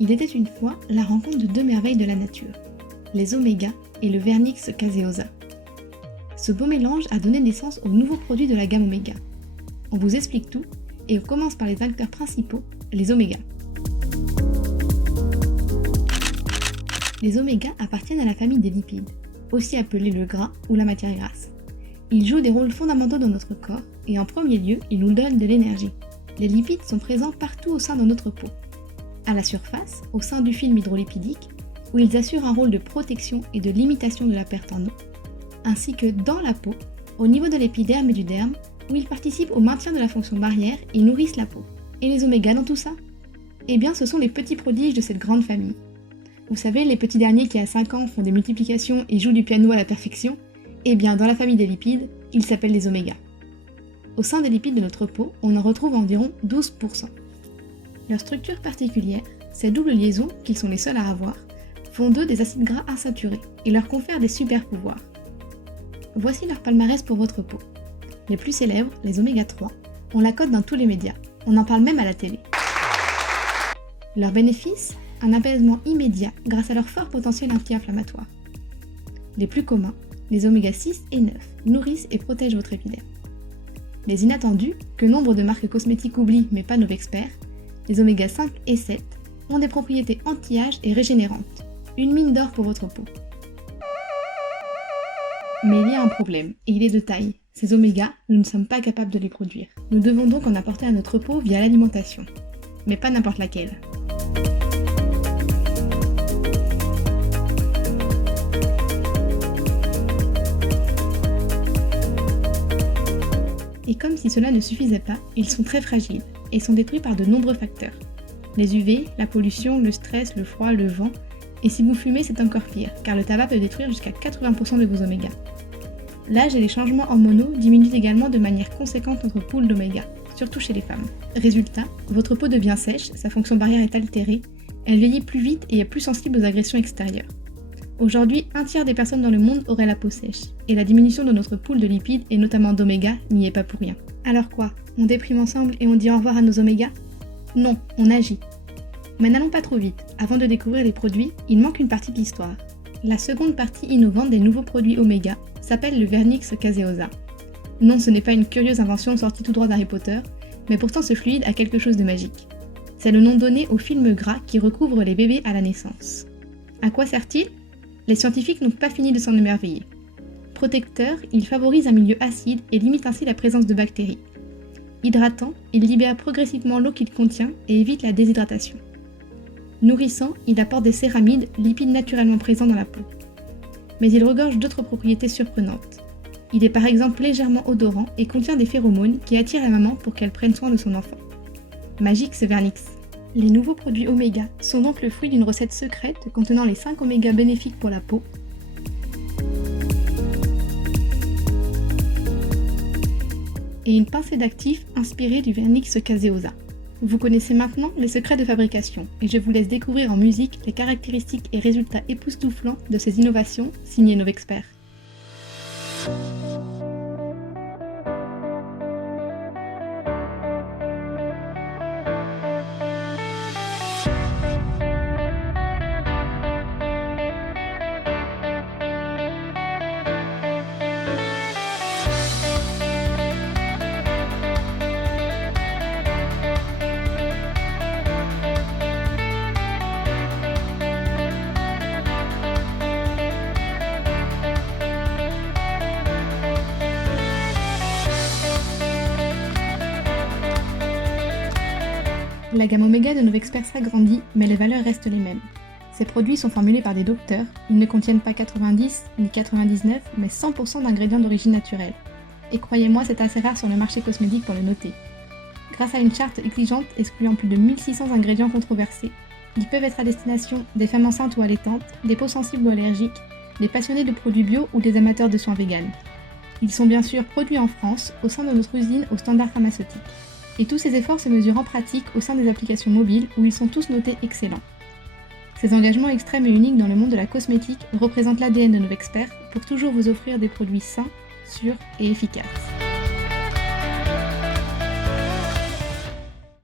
Il était une fois la rencontre de deux merveilles de la nature, les omégas et le Vernix caseosa. Ce beau mélange a donné naissance au nouveau produit de la gamme Oméga. On vous explique tout et on commence par les acteurs principaux, les omégas. Les omégas appartiennent à la famille des lipides, aussi appelés le gras ou la matière grasse. Ils jouent des rôles fondamentaux dans notre corps et en premier lieu, ils nous donnent de l'énergie. Les lipides sont présents partout au sein de notre peau. À la surface, au sein du film hydrolipidique, où ils assurent un rôle de protection et de limitation de la perte en eau, ainsi que dans la peau, au niveau de l'épiderme et du derme, où ils participent au maintien de la fonction barrière et nourrissent la peau. Et les omégas dans tout ça? Eh bien, ce sont les petits prodiges de cette grande famille. Vous savez, les petits derniers qui à 5 ans font des multiplications et jouent du piano à la perfection? Eh bien, dans la famille des lipides, ils s'appellent les omégas. Au sein des lipides de notre peau, on en retrouve environ 12%. Leur structure particulière, ces doubles liaisons, qu'ils sont les seuls à avoir, font d'eux des acides gras insaturés et leur confèrent des super pouvoirs. Voici leur palmarès pour votre peau. Les plus célèbres, les oméga 3, on la cote dans tous les médias, on en parle même à la télé. Leurs bénéfices, un apaisement immédiat grâce à leur fort potentiel anti-inflammatoire. Les plus communs, les oméga 6 et 9, nourrissent et protègent votre épiderme. Les inattendus, que nombre de marques cosmétiques oublient mais pas nos experts, les oméga 5 et 7, ont des propriétés anti-âge et régénérantes. Une mine d'or pour votre peau. Mais il y a un problème, et il est de taille. Ces omégas, nous ne sommes pas capables de les produire. Nous devons donc en apporter à notre peau via l'alimentation. Mais pas n'importe laquelle. Et comme si cela ne suffisait pas, ils sont très fragiles et sont détruits par de nombreux facteurs. Les UV, la pollution, le stress, le froid, le vent. Et si vous fumez, c'est encore pire, car le tabac peut détruire jusqu'à 80% de vos omégas. L'âge et les changements hormonaux diminuent également de manière conséquente notre pool d'oméga, surtout chez les femmes. Résultat, votre peau devient sèche, sa fonction barrière est altérée, elle vieillit plus vite et est plus sensible aux agressions extérieures. Aujourd'hui, 1/3 des personnes dans le monde auraient la peau sèche, et la diminution de notre pool de lipides, et notamment d'oméga, n'y est pas pour rien. Alors quoi? On déprime ensemble et on dit au revoir à nos omégas? Non, on agit. Mais n'allons pas trop vite, avant de découvrir les produits, il manque une partie de l'histoire. La seconde partie innovante des nouveaux produits oméga s'appelle le Vernix caseosa. Non, ce n'est pas une curieuse invention sortie tout droit d'Harry Potter, mais pourtant ce fluide a quelque chose de magique. C'est le nom donné au film gras qui recouvre les bébés à la naissance. À quoi sert-il? Les scientifiques n'ont pas fini de s'en émerveiller. Protecteur, il favorise un milieu acide et limite ainsi la présence de bactéries. Hydratant, il libère progressivement l'eau qu'il contient et évite la déshydratation. Nourrissant, il apporte des céramides, lipides naturellement présents dans la peau. Mais il regorge d'autres propriétés surprenantes. Il est par exemple légèrement odorant et contient des phéromones qui attirent la maman pour qu'elle prenne soin de son enfant. Magique ce Vernix. Les nouveaux produits oméga sont donc le fruit d'une recette secrète contenant les 5 oméga bénéfiques pour la peau, et une pincée d'actifs inspirée du Vernix caseosa. Vous connaissez maintenant les secrets de fabrication, et je vous laisse découvrir en musique les caractéristiques et résultats époustouflants de ces innovations signées nos experts. La gamme Oméga de nos experts s'agrandit, mais les valeurs restent les mêmes. Ces produits sont formulés par des docteurs, ils ne contiennent pas 90 ni 99, mais 100% d'ingrédients d'origine naturelle. Et croyez-moi, c'est assez rare sur le marché cosmétique pour le noter. Grâce à une charte exigeante excluant plus de 1600 ingrédients controversés, ils peuvent être à destination des femmes enceintes ou allaitantes, des peaux sensibles ou allergiques, des passionnés de produits bio ou des amateurs de soins véganes. Ils sont bien sûr produits en France, au sein de notre usine aux standards pharmaceutiques. Et tous ces efforts se mesurent en pratique au sein des applications mobiles où ils sont tous notés excellents. Ces engagements extrêmes et uniques dans le monde de la cosmétique représentent l'ADN de nos experts pour toujours vous offrir des produits sains, sûrs et efficaces.